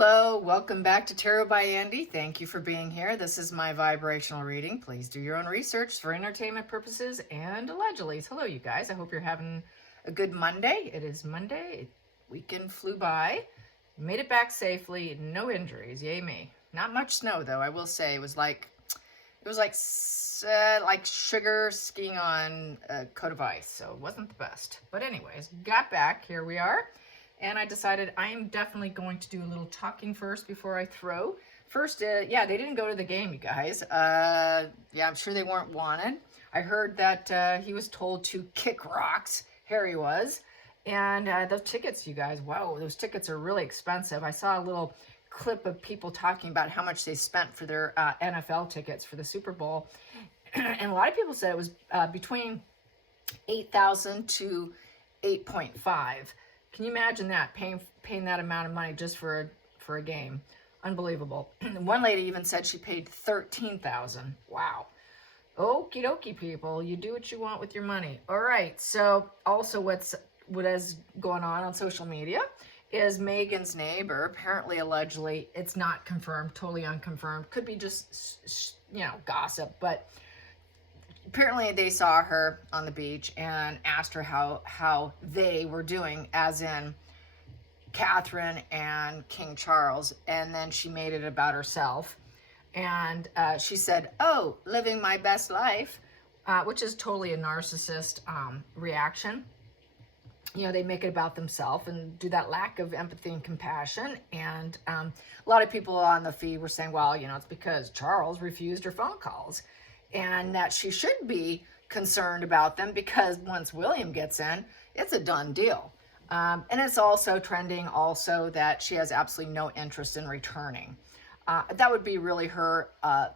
Hello, welcome back to Tarot by Andy. Thank you for being here. This is my vibrational reading. Please do your own research for entertainment purposes and allegedly. Hello, you guys. I hope you're having a good Monday. It is Monday. Weekend flew by. Made it back safely. No injuries. Yay me. Not much snow though. I will say it was like sugar skiing on a coat of ice. So it wasn't the best. But anyways, got back. Here we are. And I decided I am definitely going to do a little talking first before I throw. First, yeah, they didn't go to the game, you guys. Yeah, I'm sure they weren't wanted. I heard that he was told to kick rocks. Harry was. And those tickets, you guys, wow, those tickets are really expensive. I saw a little clip of people talking about how much they spent for their NFL tickets for the Super Bowl. And a lot of people said it was between $8,000 to $8.5. Can you imagine that, paying that amount of money just for a game? Unbelievable. One lady even said she paid $13,000. Wow. Okie dokie, people. You do what you want with your money. All right. So also what is going on social media is Meghan's neighbor, apparently, allegedly, it's not confirmed, totally unconfirmed. Could be just, gossip, but apparently they saw her on the beach and asked her how they were doing, as in Catherine and King Charles, and then she made it about herself. And she said, oh, living my best life, which is totally a narcissist reaction. You know, they make it about themselves and do that lack of empathy and compassion. And a lot of people on the feed were saying, well, it's because Charles refused her phone calls. And that she should be concerned about them because once William gets in, it's a done deal. And it's also trending also that she has absolutely no interest in returning. That would be really her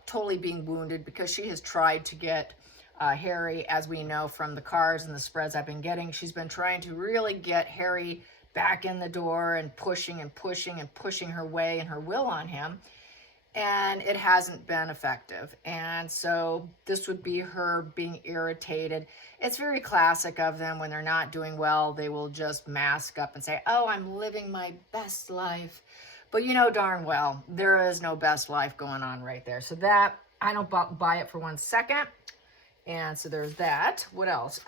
totally being wounded because she has tried to get Harry, as we know from the cards and the spreads I've been getting, she's been trying to really get Harry back in the door and pushing and pushing and pushing her way and her will on him. And it hasn't been effective. And so this would be her being irritated. It's very classic of them. When they're not doing well, they will just mask up and say, oh, I'm living my best life. But you know darn well, there is no best life going on right there. So that, I don't buy it for 1 second. And so there's that. What else?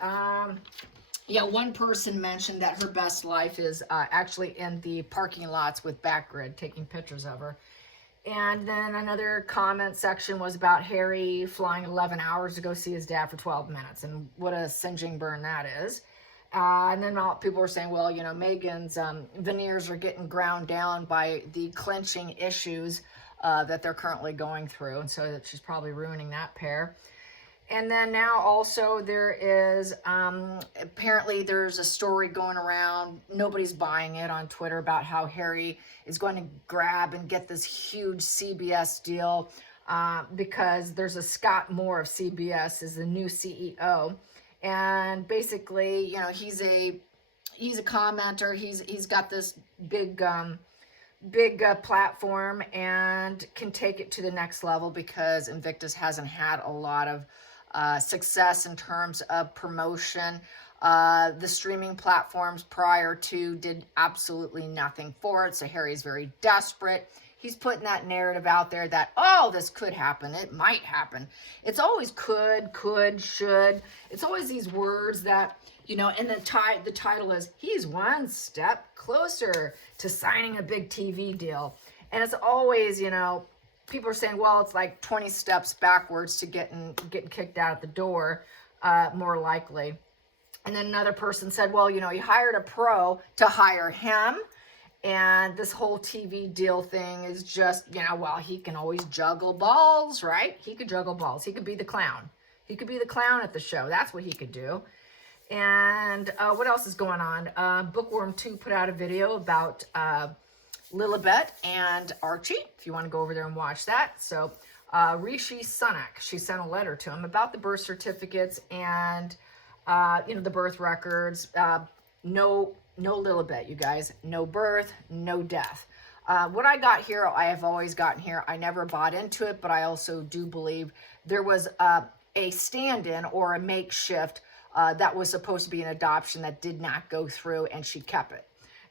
Yeah, one person mentioned that her best life is actually in the parking lots with Backgrid, taking pictures of her. And then another comment section was about Harry flying 11 hours to go see his dad for 12 minutes. And what a singeing burn that is. And then people were saying, well, Meghan's veneers are getting ground down by the clinching issues that they're currently going through. And so that she's probably ruining that pair. And then now also there is, apparently there's a story going around, nobody's buying it on Twitter, about how Harry is going to grab and get this huge CBS deal because there's a Scott Moore of CBS is the new CEO. And basically, he's a commenter, he's got this big platform and can take it to the next level because Invictus hasn't had a lot of success in terms of promotion. The streaming platforms prior to did absolutely nothing for it. So Harry's very desperate. He's putting that narrative out there that, oh, this could happen. It might happen. It's always could, should. It's always these words that, and the title is, he's one step closer to signing a big TV deal. And it's always, people are saying, well, it's like 20 steps backwards to getting kicked out the door, more likely. And then another person said, well, he hired a pro to hire him. And this whole TV deal thing is just, well, he can always juggle balls, right? He could juggle balls. He could be the clown. He could be the clown at the show. That's what he could do. And what else is going on? Bookworm 2 put out a video about Lilibet and Archie, if you want to go over there and watch that. So Rishi Sunak, she sent a letter to him about the birth certificates and, the birth records. No Lilibet, you guys. No birth, no death. What I got here, I have always gotten here. I never bought into it, but I also do believe there was a stand-in or a makeshift that was supposed to be an adoption that did not go through, and she kept it.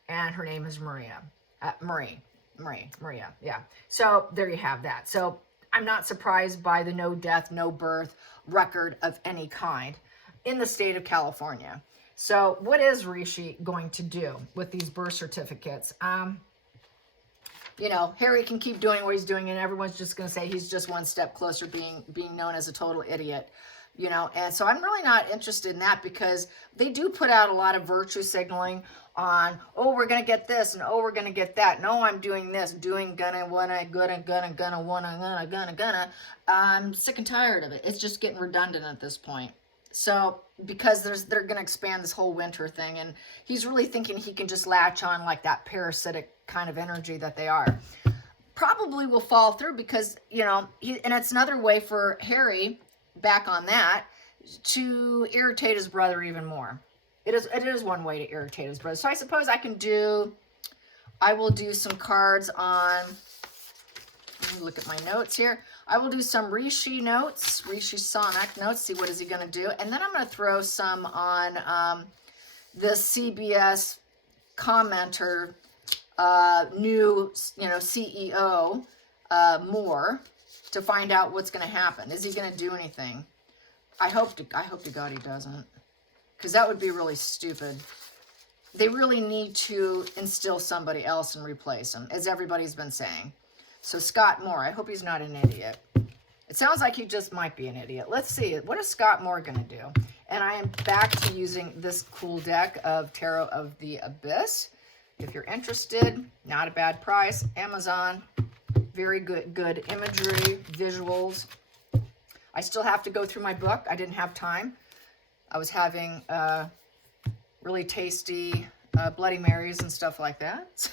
And her name is Marie. Maria, yeah. So there you have that. So I'm not surprised by the no death, no birth record of any kind in the state of California. So what is Rishi going to do with these birth certificates? You know, Harry can keep doing what he's doing, and everyone's just going to say he's just one step closer being known as a total idiot. You know, and so I'm really not interested in that, because they do put out a lot of virtue signaling on, oh, we're going to get this, and oh, we're going to get that. No, I'm doing this, doing gonna, wanna, gonna. I'm sick and tired of it. It's just getting redundant at this point. So, because they're going to expand this whole winter thing, and he's really thinking he can just latch on like that parasitic kind of energy that they are. Probably will fall through, because, you know, and it's another way for Harry, back on that, to irritate his brother even more. It is one way to irritate his brother. So I suppose I will do some cards on, let me look at my notes here. I will do some Rishi Sunak notes, see what is he going to do. And then I'm going to throw some on the CBS commenter, new, you know, CEO, more, to find out what's going to happen. Is he going to do anything? I hope to God he doesn't, because that would be really stupid. They really need to instill somebody else and replace him, as everybody's been saying. So Scott Moore, I hope he's not an idiot. It sounds like he just might be an idiot. Let's see. What is Scott Moore going to do? And I am back to using this cool deck of Tarot of the Abyss. If you're interested, not a bad price. Amazon. Very good imagery, visuals. I still have to go through my book. I didn't have time. I was having really tasty Bloody Marys and stuff like that.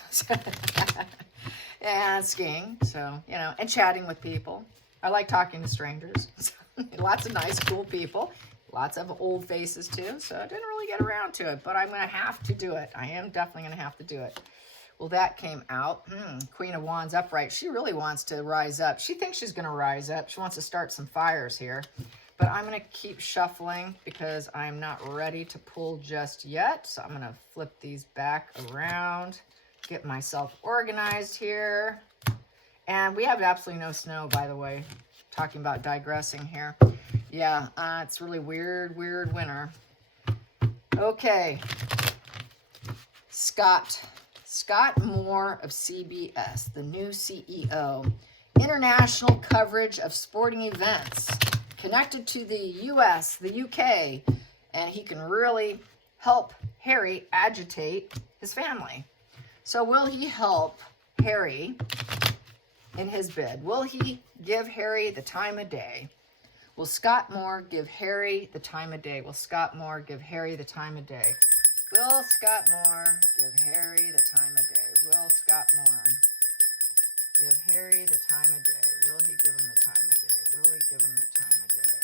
And skiing, so, you know, and chatting with people. I like talking to strangers. Lots of nice, cool people. Lots of old faces, too. So I didn't really get around to it, but I'm going to have to do it. I am definitely going to have to do it. Well, that came out. Queen of Wands upright. She really wants to rise up. She thinks she's going to rise up. She wants to start some fires here. But I'm going to keep shuffling, because I'm not ready to pull just yet. So I'm going to flip these back around, get myself organized here. And we have absolutely no snow, by the way. Talking about digressing here. Yeah, it's really weird winter. Okay. Scott Moore of CBS, the new CEO. International coverage of sporting events connected to the US, the UK, and he can really help Harry agitate his family. So will he help Harry in his bid? Will he give Harry the time of day? Will Scott Moore give Harry the time of day? Will Scott Moore give Harry the time of day? Will Scott Moore give Harry the time of day? Will Scott Moore give Harry the time of day? Will he give him the time of day? Will he give him the time of day?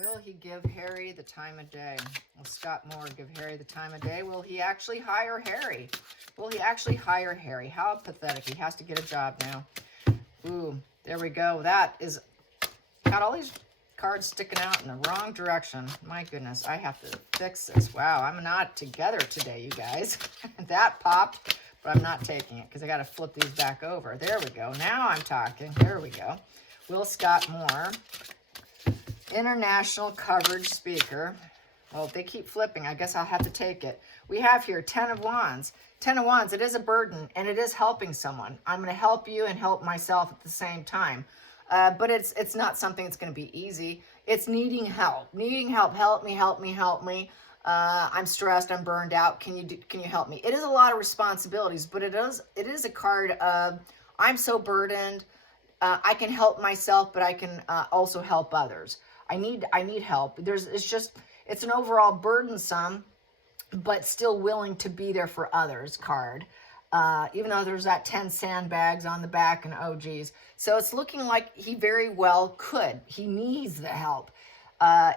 Will he give Harry the time of day? Will Scott Moore give Harry the time of day? Will he actually hire Harry? Will he actually hire Harry? How pathetic. He has to get a job now. Ooh, there we go. That is, got all these cards sticking out in the wrong direction. My goodness, I have to fix this. Wow, I'm not together today, you guys. That popped, but I'm not taking it because I got to flip these back over. There we go. Now I'm talking. There we go. Will Scott Moore, international coverage speaker. Well, if they keep flipping, I guess I'll have to take it. We have here 10 of Wands. 10 of Wands, it is a burden, and it is helping someone. I'm going to help you and help myself at the same time. But it's not something that's going to be easy. It's needing help. Needing help. Help me, help me, help me. I'm stressed. I'm burned out. Can you help me? It is a lot of responsibilities, but it is a card of, I'm so burdened. I can help myself, but I can also help others. I need help. It's an overall burdensome, but still willing to be there for others card. Even though there's that 10 sandbags on the back and oh geez. So it's looking like he very well could. He needs the help.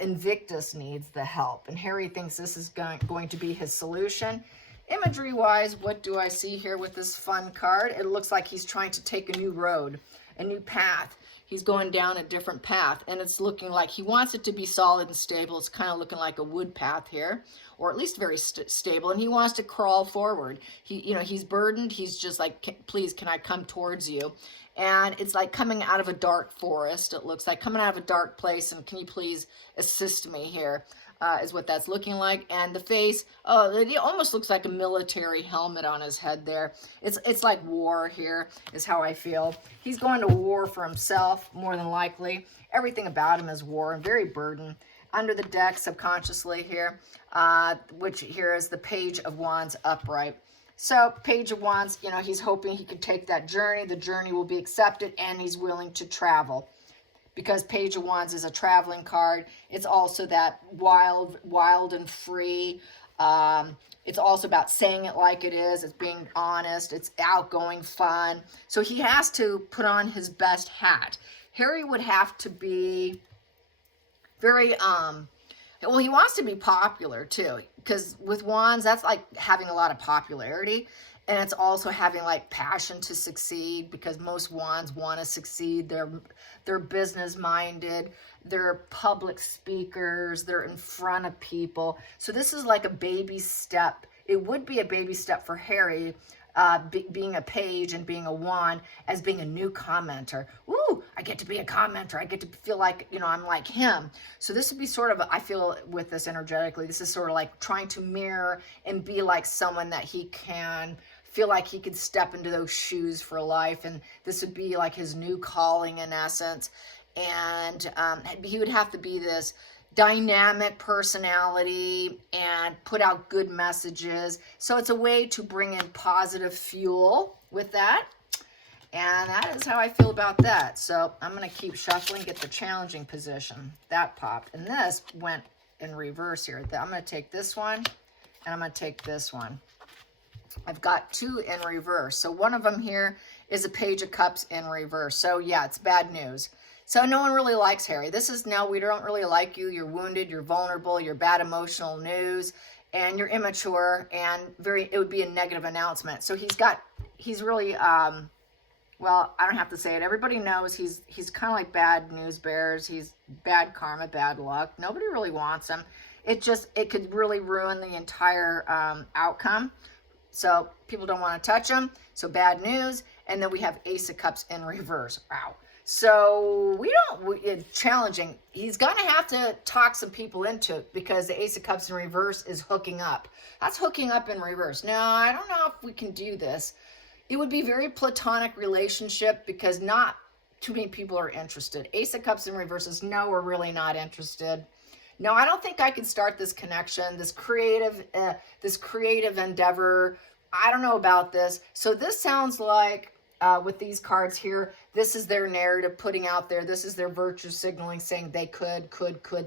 Invictus needs the help. And Harry thinks this is going to be his solution. Imagery wise, what do I see here with this fun card? It looks like he's trying to take a new road, a new path. He's going down a different path, and it's looking like he wants it to be solid and stable. It's kind of looking like a wood path here, or at least very stable, and he wants to crawl forward. He's burdened. He's just like, please, can I come towards you? And it's like coming out of a dark forest. It looks like coming out of a dark place, and can you please assist me here? Is what that's looking like. And the face, oh, it almost looks like a military helmet on his head there. It's like war here is how I feel. He's going to war for himself, more than likely. Everything about him is war and very burdened. Under the deck, subconsciously here, which here is the Page of Wands upright. So Page of Wands, he's hoping he could take that journey. The journey will be accepted, and he's willing to travel. Because Page of Wands is a traveling card. It's also that wild and free. It's also about saying it like it is. It's being honest. It's outgoing, fun. So he has to put on his best hat. Harry would have to be very, well, he wants to be popular too. Because with Wands, that's like having a lot of popularity. And it's also having like passion to succeed, because most Wands want to succeed. They're business minded. They're public speakers. They're in front of people. So this is like a baby step. It would be a baby step for Harry, being a page and being a wand, as being a new commenter. Ooh, I get to be a commenter. I get to feel like, I'm like him. So this would be sort of, I feel with this energetically, this is sort of like trying to mirror and be like someone that he can feel like he could step into those shoes for life. And this would be like his new calling in essence. And he would have to be this dynamic personality and put out good messages. So it's a way to bring in positive fuel with that. And that is how I feel about that. So I'm going to keep shuffling, get the challenging position. That popped. And this went in reverse here. I'm going to take this one, and I'm going to take this one. I've got two in reverse. So one of them here is a Page of Cups in reverse. So yeah, it's bad news. So no one really likes Harry. This is, no, we don't really like you. You're wounded, you're vulnerable, you're bad emotional news, and you're immature, and it would be a negative announcement. So he's really, well, I don't have to say it. Everybody knows he's kind of like bad news bears. He's bad karma, bad luck. Nobody really wants him. It could really ruin the entire outcome. So people don't want to touch him. So bad news. And then we have Ace of Cups in reverse. Wow. So it's challenging. He's going to have to talk some people into it, because the Ace of Cups in reverse is hooking up. That's hooking up in reverse. No, I don't know if we can do this. It would be very platonic relationship, because not too many people are interested. Ace of Cups in reverse is, no, we're really not interested. No, I don't think I can start this connection, this creative endeavor. I don't know about this. So this sounds like, with these cards here, this is their narrative putting out there. This is their virtue signaling, saying they could,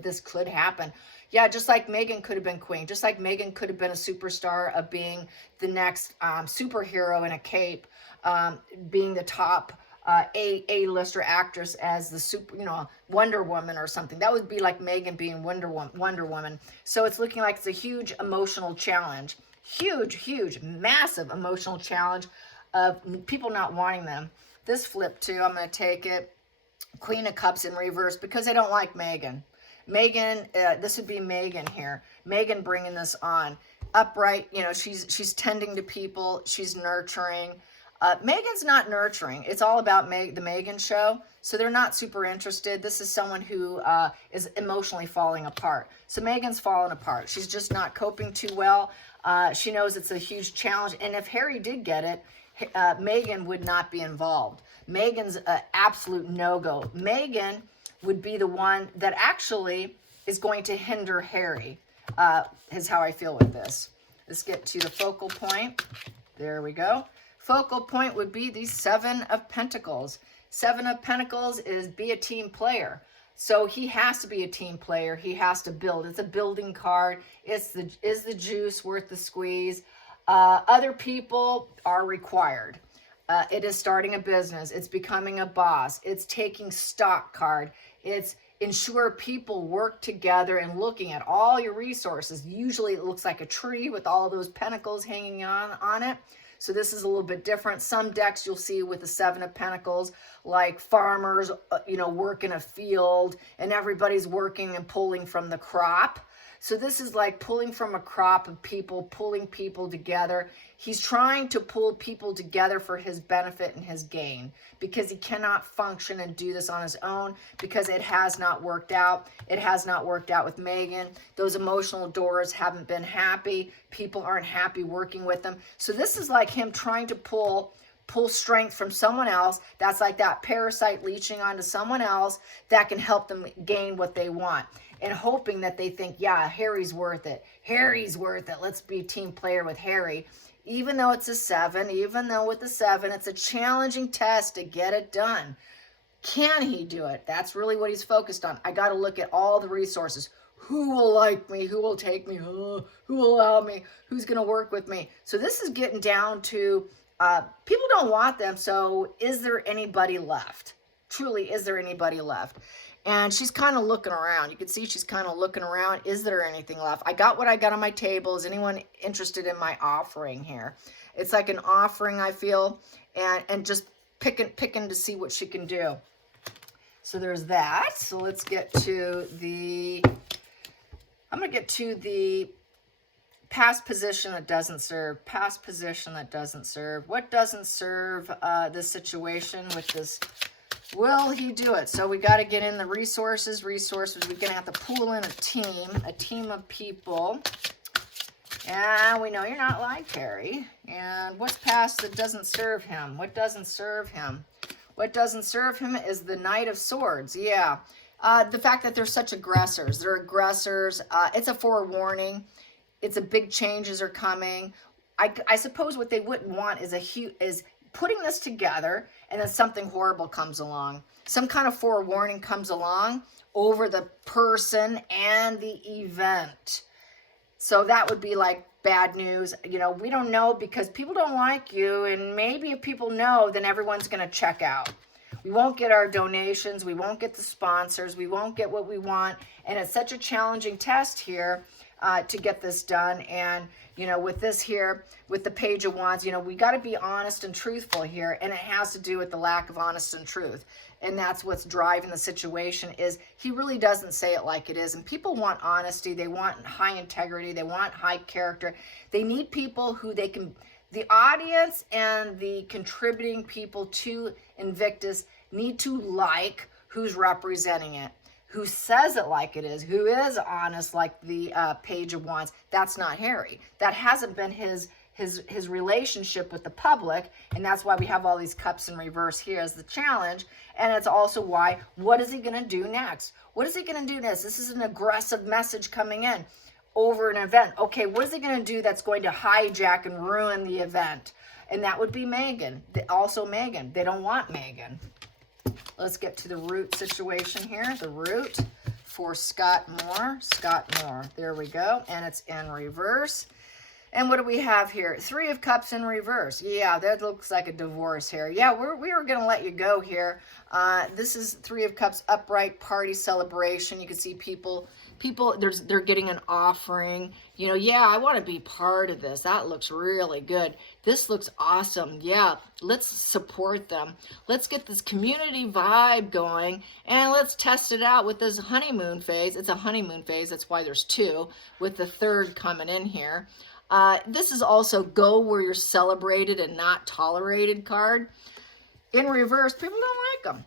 this could happen. Yeah, just like Meghan could have been queen. Just like Meghan could have been a superstar of being the next superhero in a cape, being the top A-lister actress as the Wonder Woman or something. That would be like Meghan being Wonder Woman. So it's looking like it's a huge emotional challenge. Huge, massive emotional challenge of people not wanting them. This flip too, I'm going to take it. Queen of Cups in reverse, because I don't like Meghan. This would be Meghan here. Meghan bringing this on. Upright, she's tending to people. She's nurturing. Meghan's not nurturing. It's all about the Meghan show. So they're not super interested. This is someone who is emotionally falling apart. So Meghan's falling apart. She's just not coping too well. She knows it's a huge challenge. And if Harry did get it, Meghan would not be involved. Meghan's an absolute no-go. Meghan would be the one that actually is going to hinder Harry, is how I feel with this. Let's get to the focal point. There we go. Focal point would be the Seven of Pentacles. Seven of Pentacles is be a team player. So he has to be a team player. He has to build. It's a building card. Is the juice worth the squeeze? Other people are required. It is starting a business. It's becoming a boss. It's taking stock card. It's ensure people work together and looking at all your resources. Usually it looks like a tree with all those pentacles hanging on it. So this is a little bit different. Some decks you'll see with the Seven of Pentacles, like farmers, work in a field and everybody's working and pulling from the crop. So this is like pulling from a crop of people, pulling people together. He's trying to pull people together for his benefit and his gain, because he cannot function and do this on his own, because it has not worked out. It has not worked out with Meghan. Those emotional doors haven't been happy. People aren't happy working with them. So this is like him trying to pull strength from someone else. That's like that parasite leeching onto someone else that can help them gain what they want, and hoping that they think, yeah, Harry's worth it. Harry's worth it. Let's be a team player with Harry. Even though it's a 7, even though with the 7, it's a challenging test to get it done. Can he do it? That's really what he's focused on. I got to look at all the resources. Who will like me? Who will take me? Who will allow me? Who's going to work with me? So this is getting down to people don't want them. So is there anybody left? Truly, is there anybody left? And she's kind of looking around. You can see she's kind of looking around. Is there anything left? I got what I got on my table. Is anyone interested in my offering here? It's like an offering, I feel, and just picking to see what she can do. So there's that. So let's get to I'm going to get to the past position that doesn't serve. Past position that doesn't serve. What doesn't serve this situation with this? Will he do it? So we got to get in the resources. We're going to have to pull in a team of people. And we know you're not like Harry. And what's past that doesn't serve him? What doesn't serve him? What doesn't serve him is the Knight of Swords. Yeah. The fact that they're such aggressors. They're aggressors. It's a forewarning. It's a big changes are coming. I suppose what they wouldn't want is putting this together, and then something horrible comes along. Some kind of forewarning comes along over the person and the event. So that would be like bad news. We don't know, because people don't like you, and maybe if people know, then everyone's going to check out. We won't get our donations. We won't get the sponsors. We won't get what we want. And it's such a challenging test here to get this done. And with this here, with the Page of Wands, we got to be honest and truthful here. And it has to do with the lack of honesty and truth. And that's what's driving the situation, is he really doesn't say it like it is. And people want honesty. They want high integrity. They want high character. They need people who they can, the audience and the contributing people to Invictus need to like who's representing it, who says it like it is, who is honest like the Page of Wands. That's not Harry. That hasn't been his relationship with the public, and that's why we have all these cups in reverse here as the challenge. And it's also why, what is he going to do next? What is he going to do next? This is an aggressive message coming in over an event. Okay, what is he going to do that's going to hijack and ruin the event? And that would be Meghan. Also Meghan. They don't want Meghan. Let's get to the root situation here. The root for Scott Moore. Scott Moore. There we go. And it's in reverse. And what do we have here? 3 of Cups in reverse. Yeah, that looks like a divorce here. Yeah, we were going to let you go here. This is 3 of Cups upright party celebration. You can see people they're getting an offering. Yeah, I want to be part of this. That looks really good. This looks awesome. Yeah, let's support them. Let's get this community vibe going, and let's test it out with this honeymoon phase. It's a honeymoon phase. That's why there's 2, with the 3rd coming in here. This is also go where you're celebrated and not tolerated card. In reverse, people don't like them.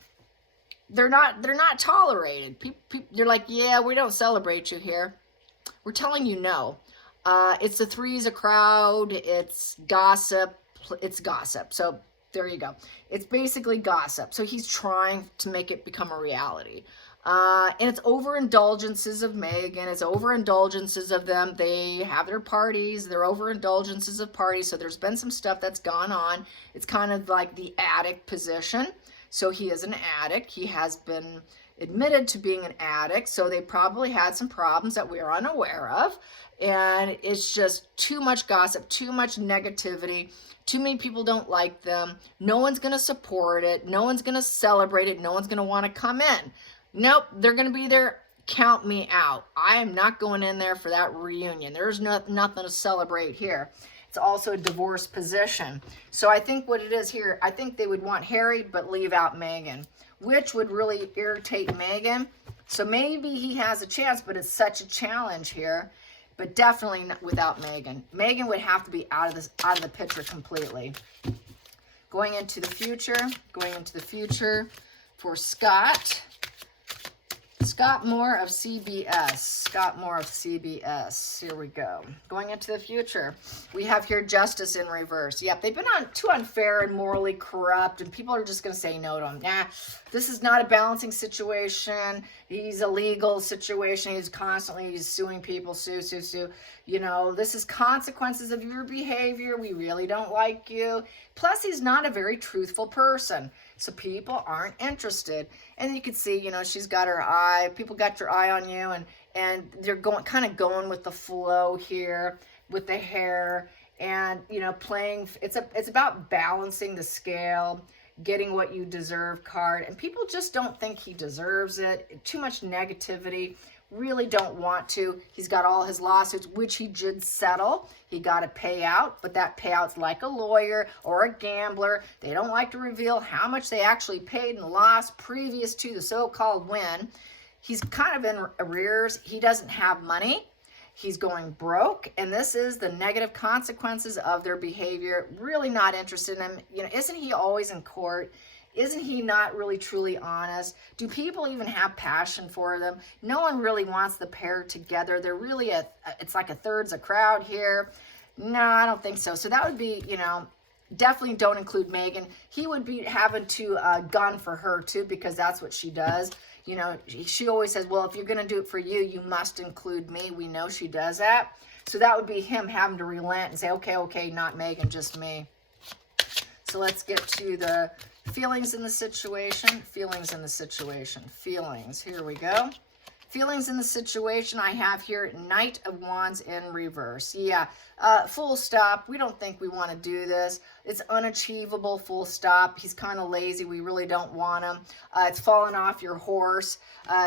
They're not tolerated. They're like, yeah, we don't celebrate you here. We're telling you no. It's the 3's a crowd. It's gossip. It's gossip. So there you go. It's basically gossip. So he's trying to make it become a reality. And it's overindulgences of Meghan. It's overindulgences of them. They have their parties. They're overindulgences of parties. So there's been some stuff that's gone on. It's kind of like the addict position. So he is an addict. He has been admitted to being an addict. So they probably had some problems that we are unaware of. And it's just too much gossip, too much negativity. Too many people don't like them. No one's going to support it. No one's going to celebrate it. No one's going to want to come in. Nope, they're going to be there. Count me out. I am not going in there for that reunion. There's nothing to celebrate here. It's also a divorce position. So I think what it is here, I think they would want Harry but leave out Meghan, which would really irritate Meghan. So maybe he has a chance, but it's such a challenge here. But definitely not without Meghan. Meghan would have to be out of the picture completely. Going into the future for Scott. Scott Moore of CBS. Scott Moore of CBS. Here we go. Going into the future, we have here justice in reverse. Yep, they've been too unfair and morally corrupt, and people are just going to say no to him. Nah, this is not a balancing situation. He's a legal situation. He's suing people. Sue. You know, this is consequences of your behavior. We really don't like you. Plus, he's not a very truthful person. So people aren't interested. And you can see, you know, she's got her eye. People got your eye on you, and they're kind of going with the flow here with the hair, and you know, playing. It's about balancing the scale, getting what you deserve card, and people just don't think he deserves it. Too much negativity. Really don't want to. He's got all his lawsuits, which he did settle. He got a payout, but that payout's like a lawyer or a gambler. They don't like to reveal how much they actually paid and lost previous to the so-called win. He's kind of in arrears. He doesn't have money. He's going broke, and this is the negative consequences of their behavior. Really not interested in him. You know, isn't he always in court? Isn't he not really truly honest? Do people even have passion for them? No one really wants the pair together. They're really it's like a third's a crowd here. No, I don't think so. So that would be, you know, definitely don't include Meghan. He would be having to gun for her too, because that's what she does. You know, she always says, well, if you're going to do it for you, you must include me. We know she does that. So that would be him having to relent and say, okay, not Meghan, just me. So let's get to the feelings in the situation. Feelings. Here we go. Feelings in the situation. I have here Knight of Wands in reverse. Yeah, full stop. We don't think we want to do this. It's unachievable, full stop. He's kind of lazy. We really don't want him. It's falling off your horse.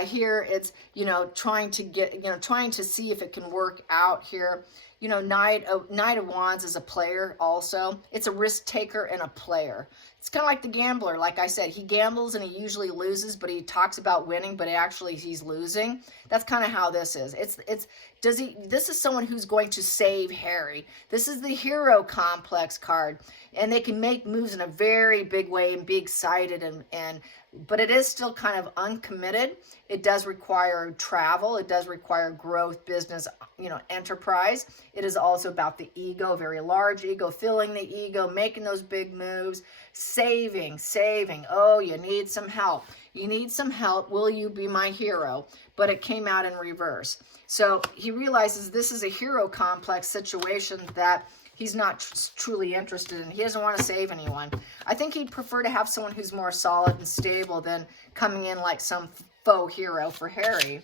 Here it's, you know, trying to see if it can work out here. You know, Knight of Wands is a player also. It's a risk taker and a player. It's kind of like the gambler. Like I said, he gambles and he usually loses, but he talks about winning, but actually he's losing. That's kind of how this is. This is someone who's going to save Harry. This is the hero complex card, and they can make moves in a very big way and be excited, but it is still kind of uncommitted. It does require travel. It does require growth, business, you know, enterprise. It is also about the ego, very large ego, filling the ego, making those big moves, saving. Oh, you need some help. Will you be my hero? But it came out in reverse. So he realizes this is a hero complex situation that he's not truly interested in. He doesn't want to save anyone. I think he'd prefer to have someone who's more solid and stable than coming in like some faux hero for Harry.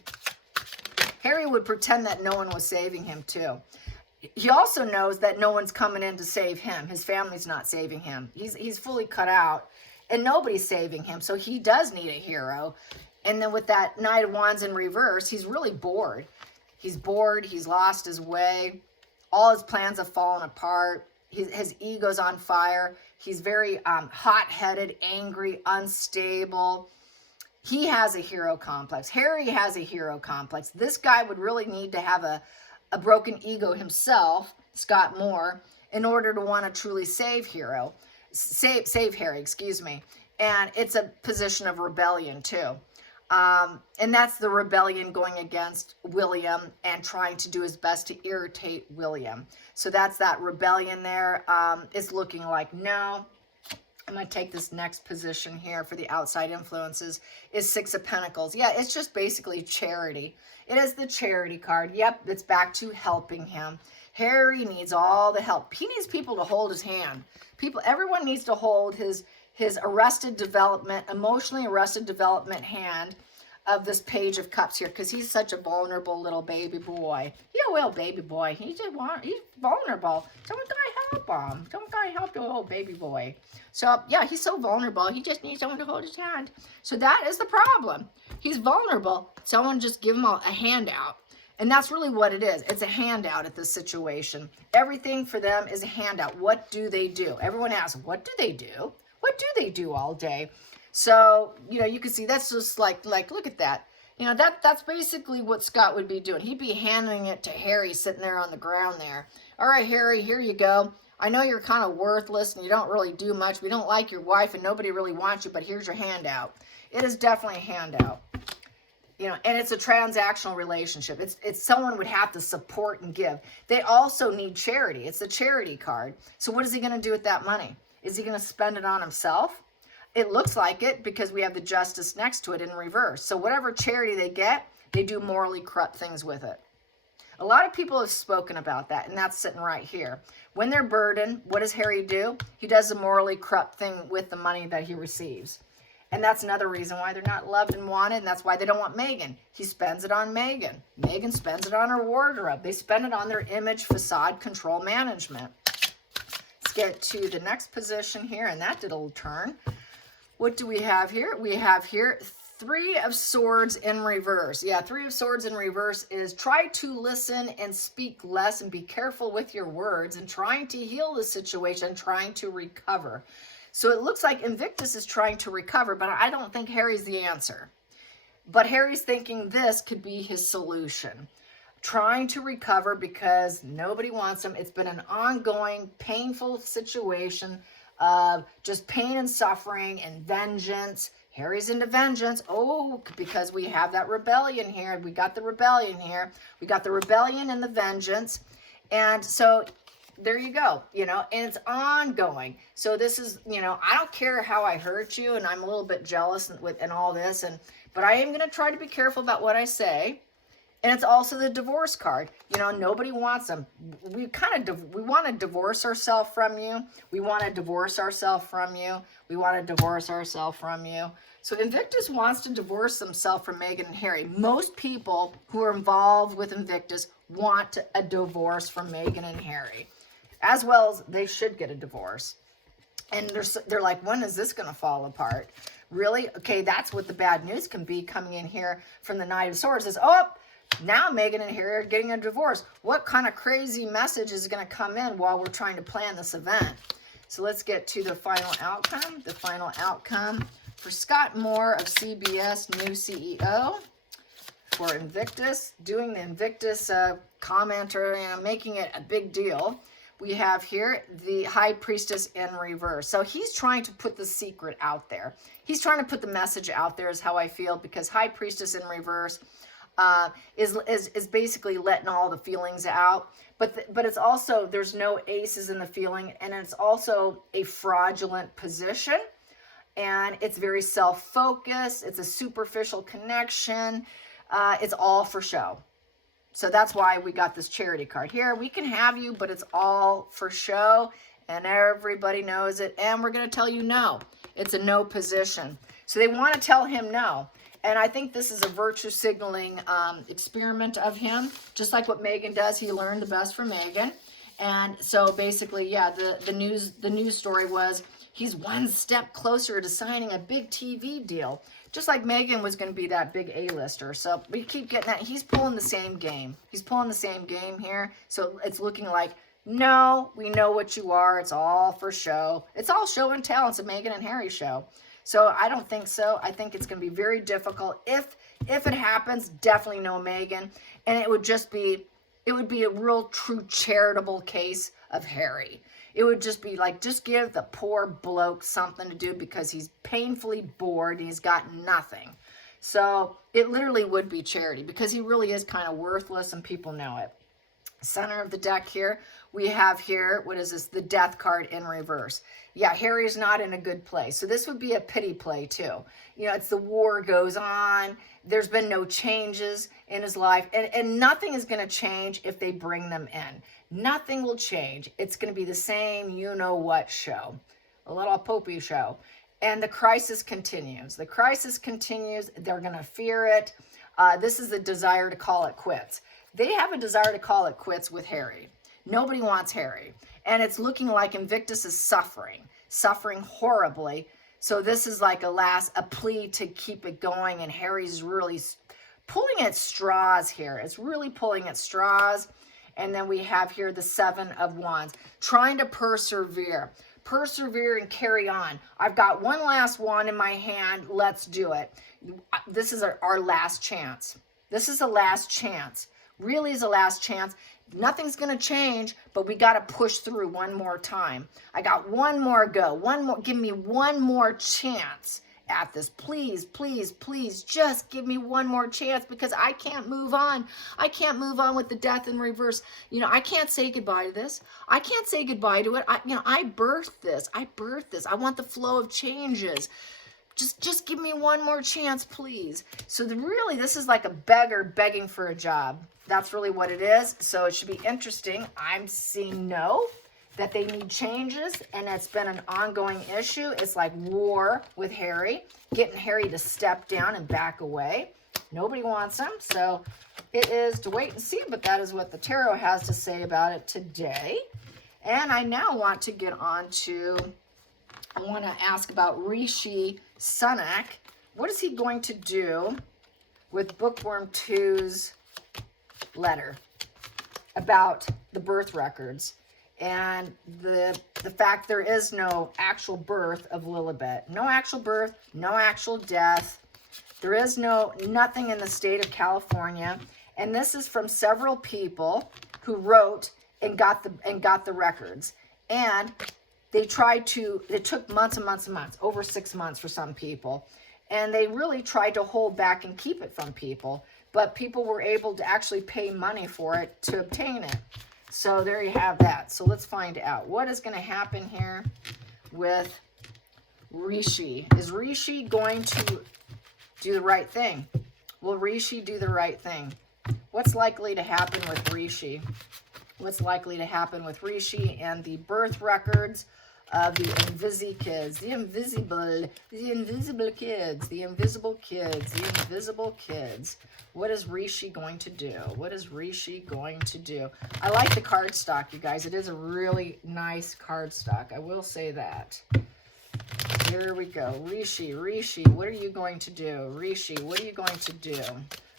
Harry would pretend that no one was saving him too. He also knows that no one's coming in to save him. His family's not saving him. He's fully cut out, and nobody's saving him. So he does need a hero. And then with that Knight of Wands in reverse, he's really bored. He's bored. He's lost his way. All his plans have fallen apart. His ego's on fire. He's very hot-headed, angry, unstable. He has a hero complex. Harry has a hero complex. This guy would really need to have a broken ego himself, Scott Moore, in order to want to truly save Harry, excuse me. And it's a position of rebellion too. And that's the rebellion going against William and trying to do his best to irritate William. So that's that rebellion there. It's looking like no. I'm going to take this next position here for the outside influences is Six of Pentacles. Yeah, it's just basically charity. It is the charity card. Yep, it's back to helping him. Harry needs all the help. He needs people to hold his hand. Everyone needs to hold his emotionally arrested development hand. of this Page of Cups here, because he's such a vulnerable little baby boy. Yeah, well, baby boy, he's vulnerable. Someone gotta help him. Someone gotta help the little baby boy. So yeah, he's so vulnerable. He just needs someone to hold his hand. So that is the problem. He's vulnerable. Someone just give him a handout. And that's really what it is. It's a handout at this situation. Everything for them is a handout. What do they do? Everyone asks, what do they do? What do they do all day? So, you can see that's just like look at that. That's basically what Scott would be doing. He'd be handing it to Harry sitting there on the ground there. All right, Harry, here you go. I know you're kind of worthless and you don't really do much. We don't like your wife and nobody really wants you, but here's your handout. It is definitely a handout. And it's a transactional relationship. It's someone would have to support and give. They also need charity. It's the charity card. So what is he going to do with that money? Is he going to spend it on himself? It looks like it because we have the Justice next to it in reverse. So whatever charity they get, they do morally corrupt things with it. A lot of people have spoken about that, and that's sitting right here. When they're burdened, what does Harry do? He does the morally corrupt thing with the money that he receives. And that's another reason why they're not loved and wanted, and that's why they don't want Meghan. He spends it on Meghan. Meghan spends it on her wardrobe. They spend it on their image, facade, control, management. Let's get to the next position here, and that did a little turn. What do we have here? We have here Three of Swords in reverse. Yeah, Three of Swords in reverse is try to listen and speak less and be careful with your words and trying to heal the situation, trying to recover. So it looks like Invictus is trying to recover, but I don't think Harry's the answer. But Harry's thinking this could be his solution. Trying to recover because nobody wants him. It's been an ongoing, painful situation of just pain and suffering and vengeance. Harry's into vengeance. Oh, because we have that rebellion here. We got the rebellion here. We got the rebellion and the vengeance. And so there you go, and it's ongoing. So this is, I don't care how I hurt you, and I'm a little bit jealous and all this, but I am going to try to be careful about what I say. And it's also the divorce card. Nobody wants them. We want to divorce ourselves from you. We want to divorce ourselves from you. We want to divorce ourselves from you. So Invictus wants to divorce himself from Meghan and Harry. Most people who are involved with Invictus want a divorce from Meghan and Harry. As well as they should get a divorce. And they're like, when is this going to fall apart? Really? Okay, that's what the bad news can be coming in here from the Knight of Swords is, now Meghan and Harry are getting a divorce. What kind of crazy message is going to come in while we're trying to plan this event? So let's get to the final outcome. The final outcome for Scott Moore of CBS, new CEO for Invictus, doing the Invictus commenter, making it a big deal. We have here the High Priestess in reverse. So he's trying to put the secret out there. He's trying to put the message out there is how I feel, because High Priestess in reverse is basically letting all the feelings out. But it's also, there's no aces in the feeling, and it's also a fraudulent position. And it's very self-focused. It's a superficial connection. It's all for show. So that's why we got this charity card here. We can have you, but it's all for show, and everybody knows it. And we're going to tell you no. It's a no position. So they want to tell him no. And I think this is a virtue signaling experiment of him, just like what Meghan does. He learned the best from Meghan. And so basically, yeah, the news story was he's one step closer to signing a big TV deal. Just like Meghan was going to be that big A-lister. So we keep getting that. He's pulling the same game. He's pulling the same game here. So it's looking like, no, we know what you are. It's all for show. It's all show and tell. It's a Meghan and Harry show. So I don't think so. I think it's going to be very difficult. If it happens, definitely no Meghan. And it would be a real true charitable case of Harry. It would just be like, just give the poor bloke something to do because he's painfully bored and he's got nothing. So it literally would be charity because he really is kind of worthless and people know it. Center of the deck here, we have here, what is this? The Death card in reverse. Yeah, Harry's not in a good place. So this would be a pity play too. It's the war goes on. There's been no changes in his life. And nothing is going to change if they bring them in. Nothing will change. It's going to be the same you-know-what show. A little popey show. And the crisis continues. The crisis continues. They're going to fear it. This is a desire to call it quits. They have a desire to call it quits with Harry. Nobody wants Harry. And it's looking like Invictus is suffering horribly. So this is like a plea to keep it going. And Harry's really pulling at straws here. It's really pulling at straws. And then we have here the 7 of Wands, trying to persevere. Persevere and carry on. I've got one last wand in my hand. Let's do it. This is our last chance. This is the last chance. Really is the last chance. Nothing's going to change, but we got to push through one more time. I got one more go. One more. Give me one more chance at this. Please, please, please, just give me one more chance, because I can't move on. I can't move on with the death in reverse. You know, I can't say goodbye to this. I can't say goodbye to it. I birthed this. I birthed this. I want the flow of changes. Just give me one more chance, please. So really, this is like a beggar begging for a job. That's really what it is. So it should be interesting. I'm seeing no, that they need changes, and it's been an ongoing issue. It's like war with Harry, getting Harry to step down and back away. Nobody wants him, so it is to wait and see, but that is what the tarot has to say about it today. And I now want to get on to, I want to ask about Rishi Sunak. What is he going to do with Bookworm 2's letter about the birth records? And the fact there is no actual birth of Lilibet. No actual birth, no actual death. There is nothing in the state of California. And this is from several people who wrote and got the records. And they tried to, it took months and months and months, over 6 months for some people. And they really tried to hold back and keep it from people. But people were able to actually pay money for it to obtain it. So there you have that. So let's find out what is going to happen here with Rishi. Is Rishi going to do the right thing? Will Rishi do the right thing? What's likely to happen with Rishi? What's likely to happen with Rishi and the birth records of the invisible kids, the invisible kids, the invisible kids, the invisible kids. What is Rishi going to do? What is Rishi going to do? I like the card stock, you guys. It is a really nice card stock. I will say that. Here we go. Rishi, what are you going to do? Rishi, what are you going to do?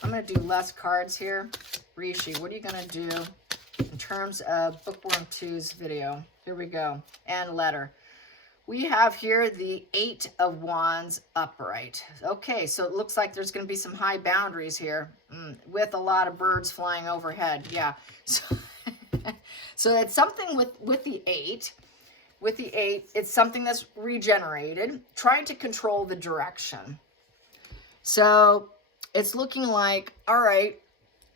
I'm going to do less cards here. Rishi, what are you going to do in terms of Bookworm 2's video? Here we go. And letter. We have here the 8 of Wands upright. Okay, so it looks like there's going to be some high boundaries here with a lot of birds flying overhead. Yeah. So it's something with the 8. With the 8, it's something that's regenerated, trying to control the direction. So it's looking like, all right,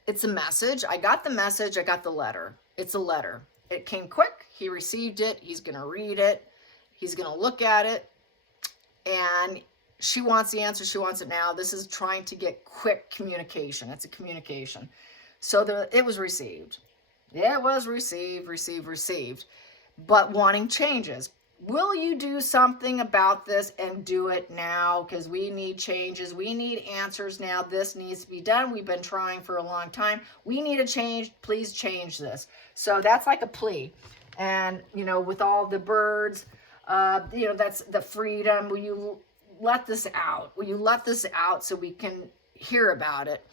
it's a message. I got the message. I got the letter. It's a letter. It came quick. He received it. He's going to read it. He's going to look at it. And she wants the answer. She wants it now. This is trying to get quick communication. It's a communication. So it was received. It was received. But wanting changes. Will you do something about this and do it now? Because we need changes. We need answers now. This needs to be done. We've been trying for a long time. We need a change. Please change this. So that's like a plea. And, you know, with all the birds, you know, that's the freedom. Will you let this out? Will you let this out so we can hear about it?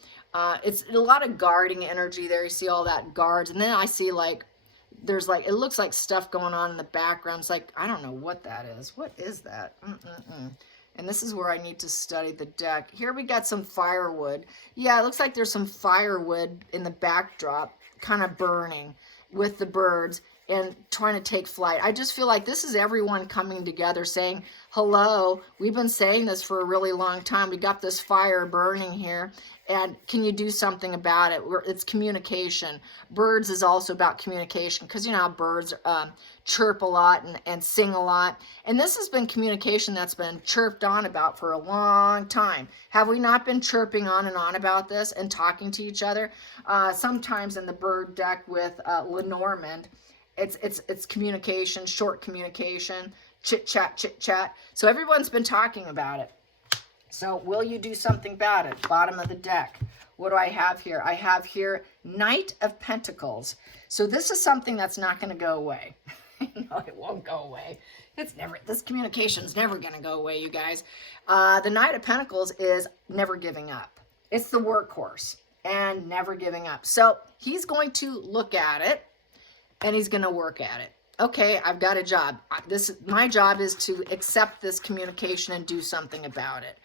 It's a lot of guarding energy there. You see all that guards. And then I see like, there's like, it looks like stuff going on in the background. It's like, I don't know what that is. What is that? And this is where I need to study the deck. Here we got some firewood. Yeah, it looks like there's some firewood in the backdrop, kind of burning with the birds and trying to take flight. I just feel like this is everyone coming together saying, hello, we've been saying this for a really long time. We got this fire burning here. And can you do something about it? It's communication. Birds is also about communication, because you know how birds chirp a lot and sing a lot. And this has been communication that's been chirped on about for a long time. Have we not been chirping on and on about this and talking to each other? Sometimes in the bird deck with Lenormand, it's communication, short communication. chit chat, chit chat. So everyone's been talking about it. So will you do something about it? Bottom of the deck. What do I have here? I have here Knight of Pentacles. So this is something that's not going to go away. No, it won't go away. This communication's never going to go away, you guys. The Knight of Pentacles is never giving up. It's the workhorse and never giving up. So he's going to look at it and he's going to work at it. Okay, I've got a job. My job is to accept this communication and do something about it.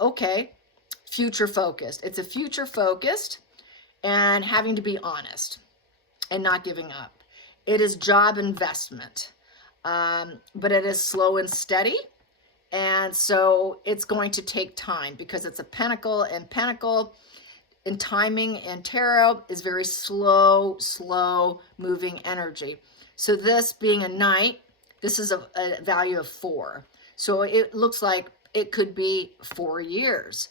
Okay, future focused. It's a future focused and having to be honest and not giving up. It is job investment, but it is slow and steady. And so it's going to take time because it's a pentacle, and pentacle in timing and tarot is very slow moving energy. So this being a knight, this is a value of 4. So it looks like it could be 4 years.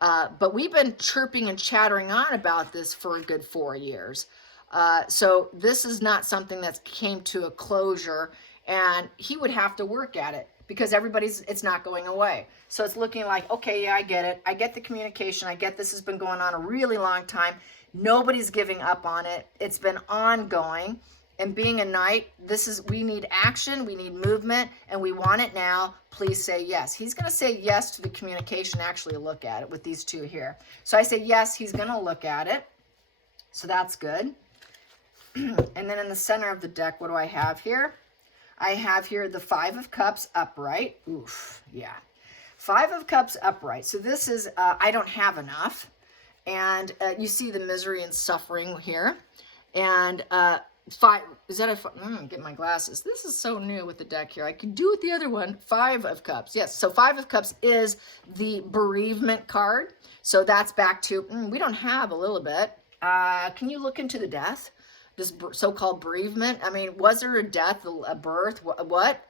But we've been chirping and chattering on about this for a good 4 years. So this is not something that came to a closure, and he would have to work at it because it's not going away. So it's looking like, okay, yeah, I get it. I get the communication. I get this has been going on a really long time. Nobody's giving up on it. It's been ongoing. And being a knight, we need action, we need movement, and we want it now. Please say yes. He's going to say yes to the communication, actually look at it with these two here. So I say yes, he's going to look at it. So that's good. And then in the center of the deck, what do I have here? I have here the 5 of Cups upright. Oof, yeah. 5 of Cups upright. So this is, I don't have enough. And you see the misery and suffering here. And 5, is that a, get my glasses. This is so new with the deck here. I could do with the other one. 5 of Cups. Yes, so 5 of Cups is the bereavement card. So that's back to, we don't have a little bit. Can you look into the death? This so-called bereavement. I mean, was there a death, a birth? What?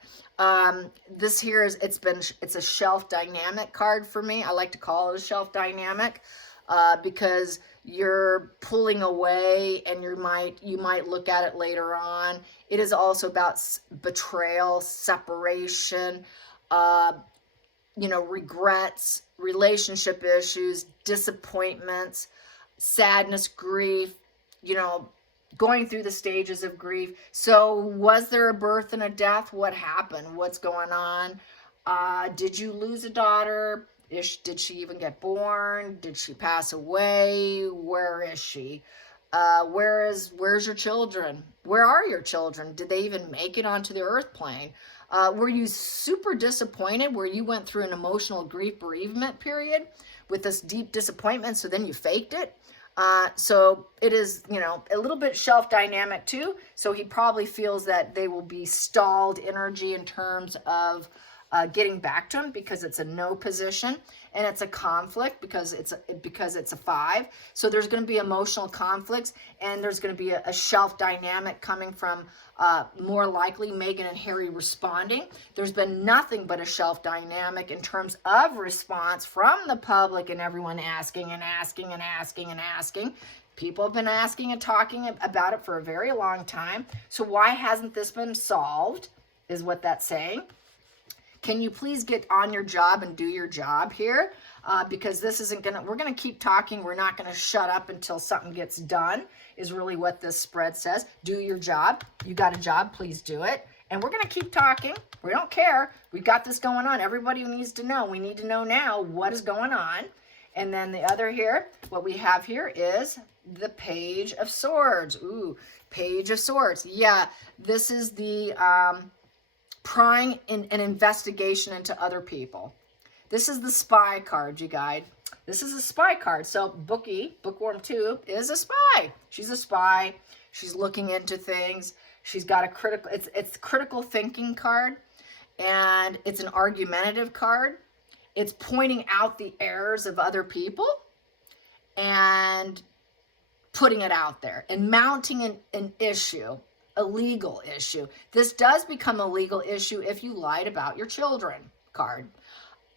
This here is, it's a shelf dynamic card for me. I like to call it a shelf dynamic because you're pulling away and you might look at it later on. It is also about betrayal, separation, regrets, relationship issues, disappointments, sadness, grief, going through the stages of grief. So was there a birth and a death? What happened? What's going on? Did you lose a daughter? Did she even get born? Did she pass away? Where is she? Where's your children? Where are your children? Did they even make it onto the earth plane? Were you super disappointed where you went through an emotional grief bereavement period with this deep disappointment, so then you faked it? So it is, a little bit shelf dynamic too. So he probably feels that they will be stalled energy in terms of getting back to him because it's a no position, and it's a conflict because it's a 5. So there's going to be emotional conflicts, and there's going to be a shelf dynamic coming from more likely Meghan and Harry responding. There's been nothing but a shelf dynamic in terms of response from the public and everyone asking and asking and asking and asking. People have been asking and talking about it for a very long time. So why hasn't this been solved is what that's saying. Can you please get on your job and do your job here? Because this isn't we're going to keep talking. We're not going to shut up until something gets done, is really what this spread says. Do your job. You got a job, please do it. And we're going to keep talking. We don't care. We got this going on. Everybody needs to know. We need to know now what is going on. And then the other here, what we have here is the Page of Swords. Ooh, Page of Swords. Yeah, this is the prying in an investigation into other people. This is the spy card, you guys. This is a spy card. So Bookworm 2 is a spy. She's a spy. She's looking into things. She's got a critical, it's critical thinking card, and it's an argumentative card. It's pointing out the errors of other people and putting it out there and mounting an issue, a legal issue. This does become a legal issue if you lied about your children card.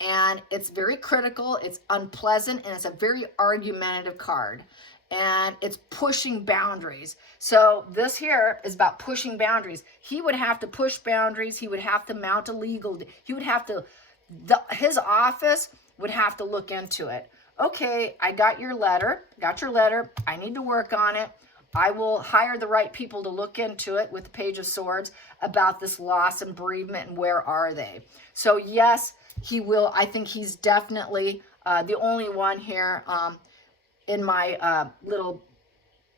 And it's very critical, it's unpleasant, and it's a very argumentative card. and it's pushing boundaries. So this here is about pushing boundaries. He would have to push boundaries. He would have to mount a legal, he would have to, his office would have to look into it. Okay, I got your letter, I need to work on it. I will hire the right people to look into it with the Page of Swords about this loss and bereavement and where are they. So yes, he will. I think he's definitely the only one here in my little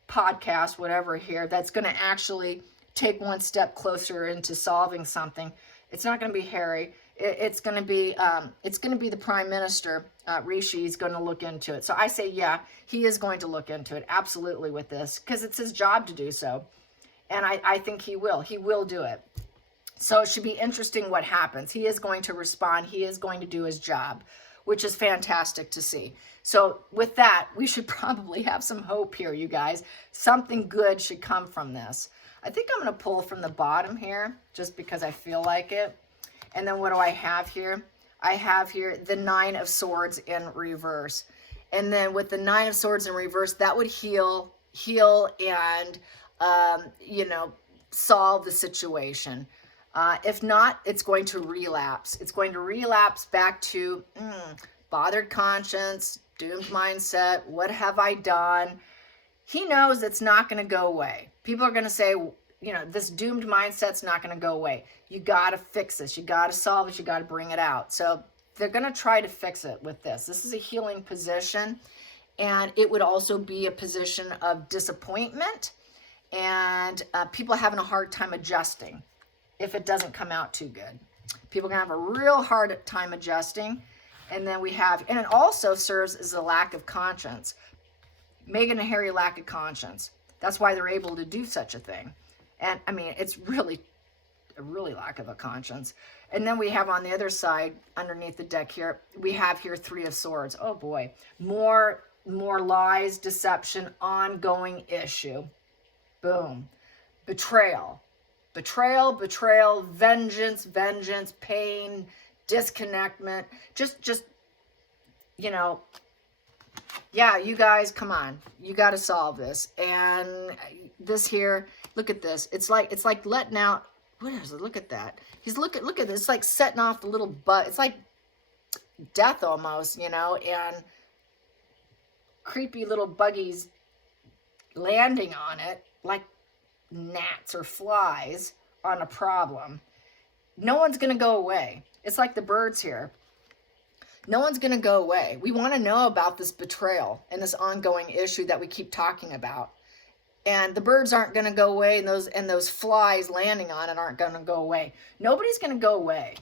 podcast, whatever here, that's going to actually take one step closer into solving something. It's not going to be Harry. It's going to be the Prime Minister. Rishi is going to look into it. So I say, yeah, he is going to look into it absolutely with this, because it's his job to do so. And I think he will. He will do it. So it should be interesting what happens. He is going to respond. He is going to do his job, which is fantastic to see. So with that, we should probably have some hope here, you guys. Something good should come from this. I think I'm going to pull from the bottom here just because I feel like it. And then what do I have here? I have here the Nine of Swords in reverse. And then with the Nine of Swords in reverse, that would heal and, you know, solve the situation. If not, it's going to relapse. It's going to relapse back to bothered conscience, doomed mindset. What have I done? He knows it's not going to go away. People are going to say, you know, this doomed mindset's not going to go away. You got to fix this. You got to solve it. You got to bring it out. So they're going to try to fix it with this. This is a healing position, and it would also be a position of disappointment and people having a hard time adjusting if it doesn't come out too good. People are going to have a real hard time adjusting. And then we have, and it also serves as a lack of conscience. Meghan and Harry lack of conscience. That's why they're able to do such a thing. And I mean, it's really a lack of a conscience. And then we have on the other side, underneath the deck here, we have here Three of Swords. Oh boy, more lies, deception, ongoing issue. Boom. Betrayal, vengeance, pain, disconnectment. Just, you know, yeah, you guys, come on. You got to solve this. And this here, look at this. It's like letting out, what is it? Look at that. He's look at this. It's like setting off the little butt. It's like death almost, you know, and creepy little buggies landing on it like gnats or flies on a problem. No one's going to go away. It's like the birds here. No one's going to go away. We want to know about this betrayal and this ongoing issue that we keep talking about. And the birds aren't going to go away, and those flies landing on it aren't going to go away. Nobody's going to go away.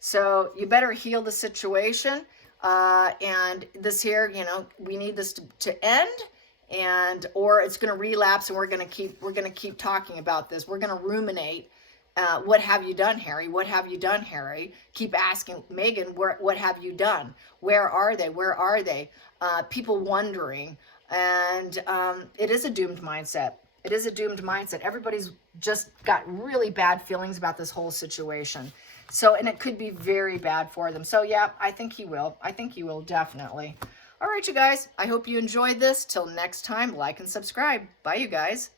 So you better heal the situation. And this here, you know, we need this to end, or it's going to relapse, and we're going to keep talking about this. We're going to ruminate. What have you done, Harry? What have you done, Harry? Keep asking Meghan, what have you done? Where are they? Where are they? People wondering. And it is a doomed mindset. It is a doomed mindset. Everybody's just got really bad feelings about this whole situation. So, and it could be very bad for them. So yeah, I think he will. I think he will, definitely. All right, you guys. I hope you enjoyed this. Till next time, like and subscribe. Bye, you guys.